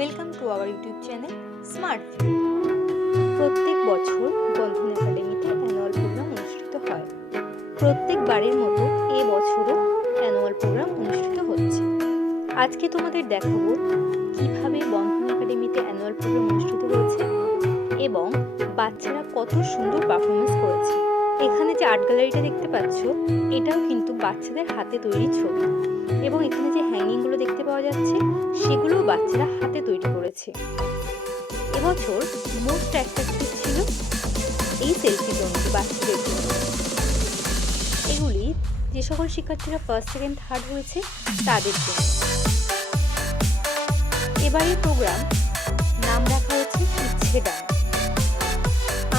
Welcome to our YouTube channel smart film. প্রত্যেক বছর বন্ধন একাডেমিতে অ্যানুয়াল প্রোগ্রাম অনুষ্ঠিত হয়। প্রত্যেকবারের মতো এবছরও অ্যানুয়াল প্রোগ্রাম অনুষ্ঠিত হচ্ছে। আজকে তোমাদের দেখাবো কিভাবে বন্ধন একাডেমিতে অ্যানুয়াল প্রোগ্রাম অনুষ্ঠিত হয়েছে এবং বাচ্চারা কত সুন্দর পারফরমেন্স করেছে। এখানে যে আর্ট গ্যালারিটা দেখতে পাচ্ছ, এটাও কিন্তু বাচ্চাদের হাতে তৈরি ছবি, এবং এখানে যে হ্যাঙ্গিংগুলো দেখতে পাওয়া যাচ্ছে সেগুলোও বাচ্চারা হাতে তৈরি করেছে। এবছর মোস্ট অ্যাট্রাক্টিভ ছিল এই সেলফি জোনটি বাচ্চাদের জন্য। এগুলি যে সকল শিক্ষার্থীরা ফার্স্ট সেকেন্ড থার্ড হয়েছে তাদের জন্য। এবারের প্রোগ্রাম নাম রাখা হচ্ছে ইচ্ছে ডান।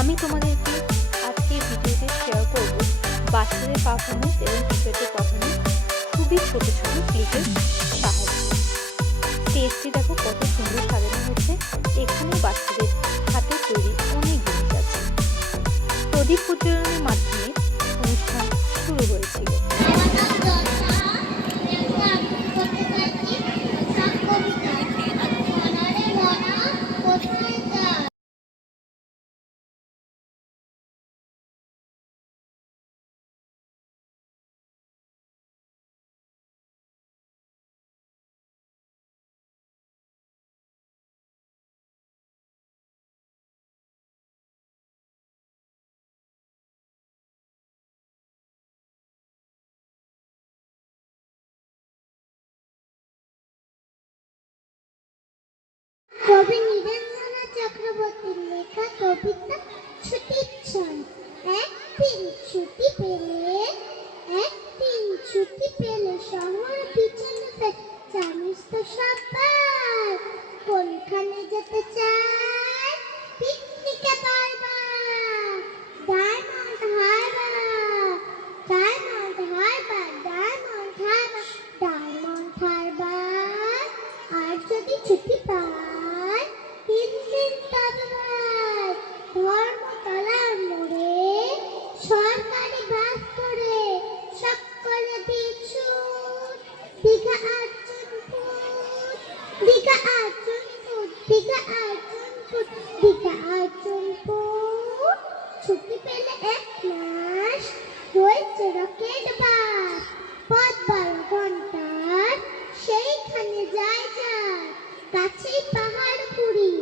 আমি তোমাদেরকে আজকে ভিডিওতে শেয়ার করব বাচ্চাদের পারফরমেন্স এবং টিচারদের পারফরমেন্স খুবই ছোট ছোট ক্লিপের সাহায্যে। স্টেজটি দেখো কত সুন্দর সাজানো হয়েছে। এখানে বাচ্চাদের হাতে তৈরি অনেক জিনিস আছে। প্রদীপ প্রজ্বলনের মাধ্যমে অনুষ্ঠান শুরু হয়েছিল। কবি নীরেন্দ্রনাথ চক্রবর্তীর লেখা কবিতা ছুটির ছন। একদিন ছুটি পেলে শহর পিছনে জানিস তো সবাই কোনখানে যেতে চায়? পিকনিকে বারবার ডায়মন্ড হারবার, ডায়মন্ড হারবার, ডায়মন্ড হারবার, ডায়মন্ড হারবার। আর যদি ছুটি পায় 3 দিন তবে ধর্মতলার মোড়ে সরকারি বাস করে সকলে দিছুট দীঘা আর্জুনপুর, দীঘা আর্জুনপুর, দীঘা আর্জুনপুর, দীঘা আর্জুনপুর। ছুটি পেলে 1 মাস রয়েছে রকেট বাস, পথ 12 ঘন্টার, সেইখানে যায় যায় কাছেই পাহাড়পুরি,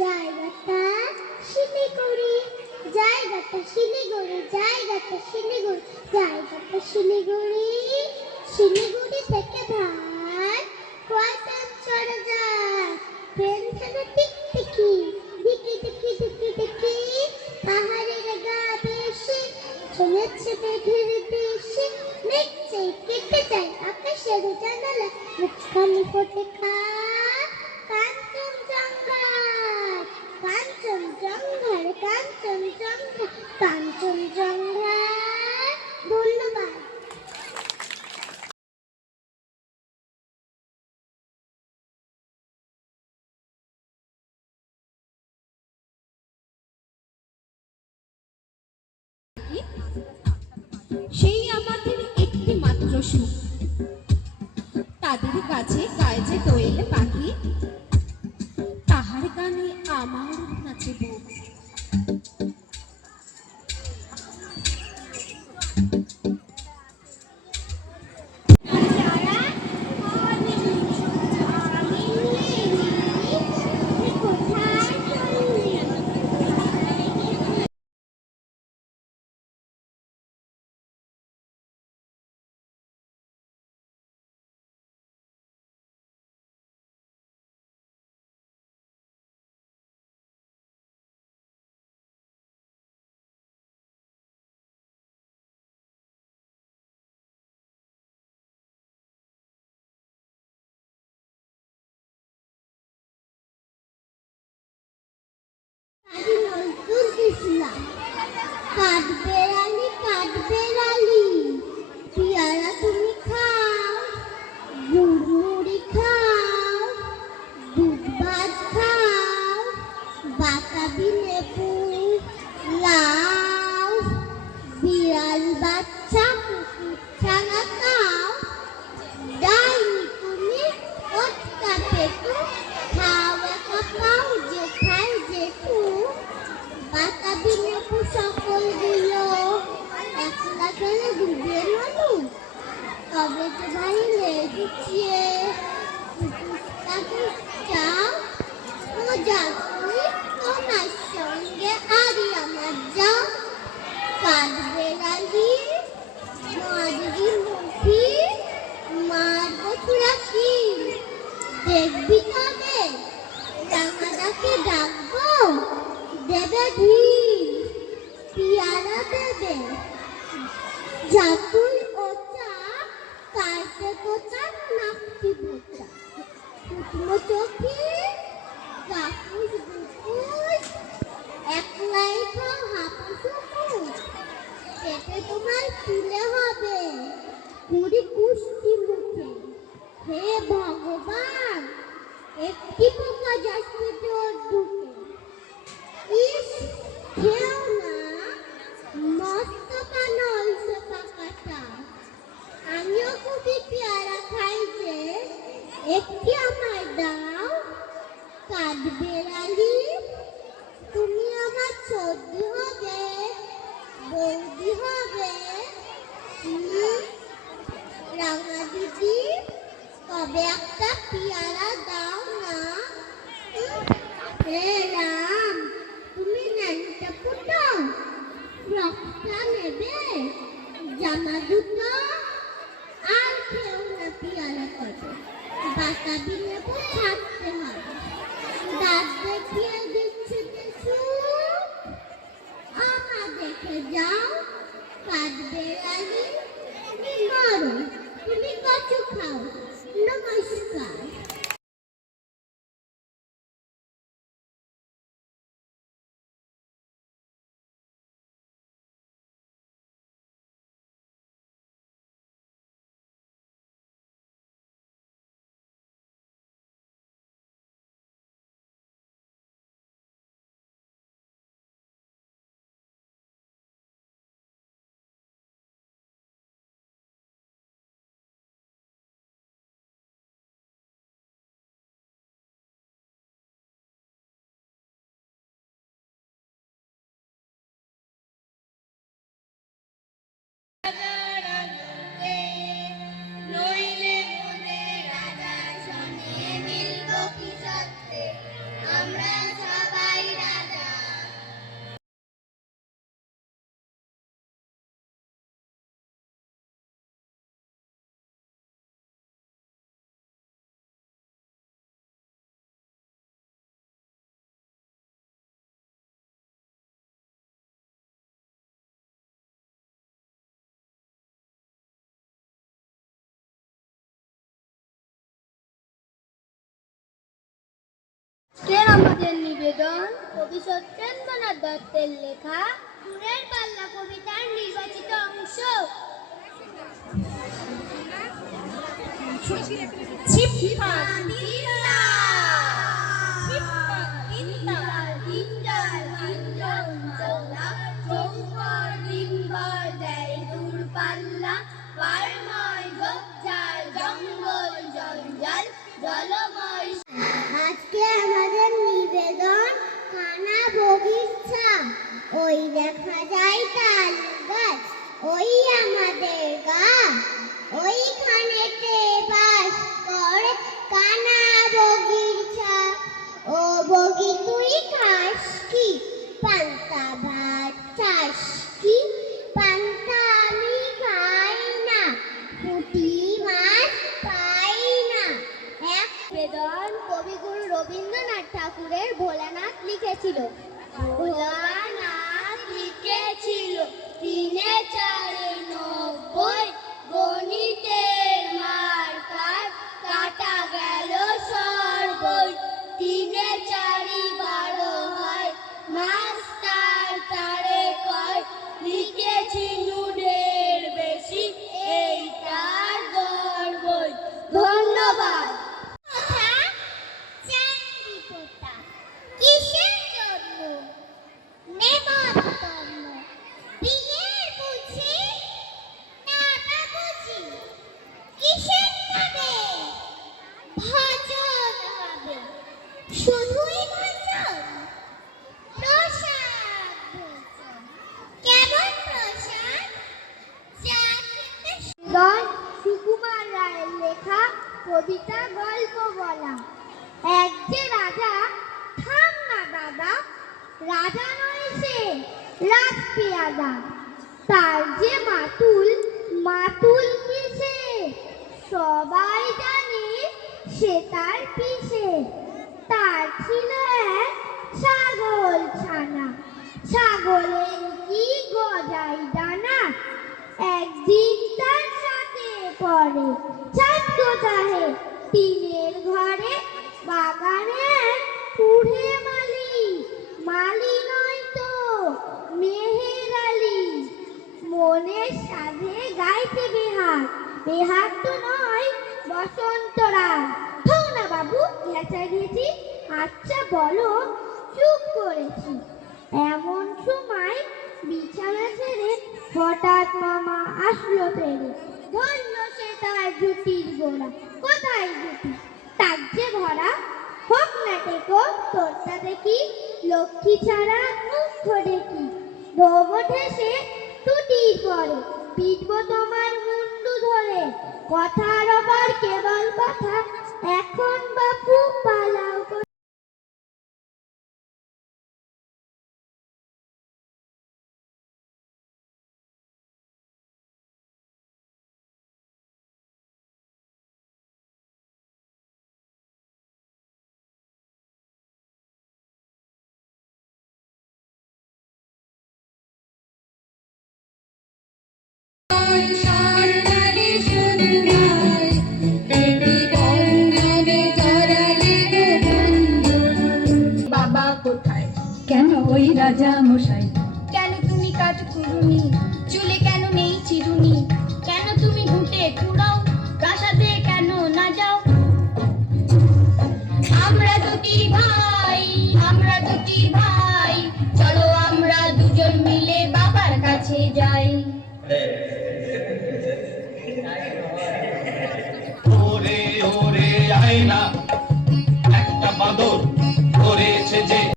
জায়গাটা শিলিগুড়ি, জায়গাটা শিলিগুড়ি, জায়গাটা শিলিগুড়ি, জায়গাটা শিলিগুড়ি। শিলিগুড়ি থেকে ভাই কয়টান চড়ে যায় ট্রেন থেকে টিকটিকি, দিকি দিকি দিকি দিকি। পাহাড়ের গা বেশি চলেছে মেঘের দেশে, মেঘ চাই কেটে যায় আকাশের জানালা, মুখখানি ফোটে খায় কাঞ্চনজঙ্ঘার, কাঞ্চনজঙ্ঘার, কাঞ্চনজঙ্ঘা, কাঞ্চনজঙ্ঘার। ধন্যবাদ। সেই আমাদের একটি মাত্র সুখ, তাদের কাছে গায়ে যে দোয়েল পাখি, তাহার গানে আমার নাচে বুক। নজরুল ইসলাম। কাঠবেড়ালি, কাঠবেড়ালি, পেয়ারা তুমি খাও, মুড়মুড়ি খাও, দুধ ভাত খাও, বাতাবি লেবু, লাউ, বিড়াল বাচ্চা কুকুর ছানা খাও, ডাইনি কুমির ওটকা পেটু খাওয়া তবে তো ভাই লেগেছে তাকে চাও ও যাত্রী তোমার সঙ্গে আরই আমার যাও কাঠবেড়ালি মাঝি মুখি মারবো তোরা কি দেখবি তবে রাঙাদাকে ডাকবো দেবে ভিড় পিয়ারা দেবে জাতুই ওচা কাইতে কোচা নাকটি বোচা কুটমো চোখি কাকুস বুকুস একলাই খাও হাপুস হুকুস পেটে তোমার তুলে হবে কুড়ি কুষ্টি মুখে হে ভগবান একটি পোকা যাচ্ছে তোর ঢুকে ইস খেও না মস্ত পানো হইছে পাকাটা আমিও খুবই পেয়ারা খাই যে একটি আমায় দাও কাঠবেড়ালি তুমি আমার সর্দি হবে বৌদি হবে রাঙা দিদি তবে একটা পেয়ারা দাও না হে রাম তুমি ন্যাংটা ফুটো রক্তা নেবে জামা দুটো আর খেও না পেয়ারা কবে বাতাবি নেবো ছাড়তে হবে দাঁত দেখিয়ে দিচ্ছে কিছু আমার দেখে যাও কাঠবেড়ালি তুমি মরো তুমি কচু খাও নমস্কার আজকের আমাদের নিবেদন কবি সত্যেন্দ্রনাথ দত্তের লেখা সুরের পাল্লা কবিতার নির্বাচিত অংশ। আজকে আমাদের নিবেদন কানা বগিচা ওই দেখা যায় তাল গাছ ওই আমাদের গা ওইখানেতে বাস করে কানা বগিচা ও বগি তুই খাস কি পান্তা ভাত চাস কি পান্তা আমি খাই না পুঁটি মাছ পাই না এক নিবেদন কবিগুরু রবীন্দ্রনাথ ঠাকুরের ভোলানাথ লিখেছিল। ভোলানাথ লিখেছিল 3-4-90 গণিতের মার্কার কাটা গেল সর্বই 3-4-12 হয় মাস্টার তারে কয় লিখেছি নুনের বেশি এইটার গর্বই। ধন্যবাদ। কিসের জন্য নেমন্তন্ন বিয়ের বুঝি না বুঝি কিসের নামে ভজন হবে শুধুই ভজন প্রসাদ ভোজন কেমন প্রসাদ যা খেতে সুকুমার রাজা নয় সে, রাজপেয়াদা। তার যে মাতুল, মাতুল কিসে? সবাই জানে সে তার পিসে। তার ছিল এক ছাগল ছানা, ছাগলের কি গজাই ডানা। একদিন তার সাথে পড়ে ছাত্র চাহে টিনের ঘরে। বাগানে এক কুড়ে মালি, মালি নয় তো মেহের আলী। মনের সাধে গাইতে বেহার, বেহার তো নয় বসন্ত রায়। থৌ না বাবু, ঘেঁচা ঘেঁচি, আচ্ছা বলো, চুপ করেছি। এমন সময় বিছানা ছেড়ে হঠাৎ মামা আসলো তেরে। ধরল সে তার জুতির গোড়া, কোথায় জুতি? তার যে ভরা। হোক না টেকো তোরটা দেখি, লক্ষ্মী ছাড়া মুখ দেখি। ধোব ঠেসে টুটির পরে, পিটবো তোমার মুন্ডু ধরে। কথার আবার কেবল কথা, এখন বাপু পালাও। বাবা কোথায়? কেন ওই রাজা মশাই? কেন তুমি কাজ করুনি?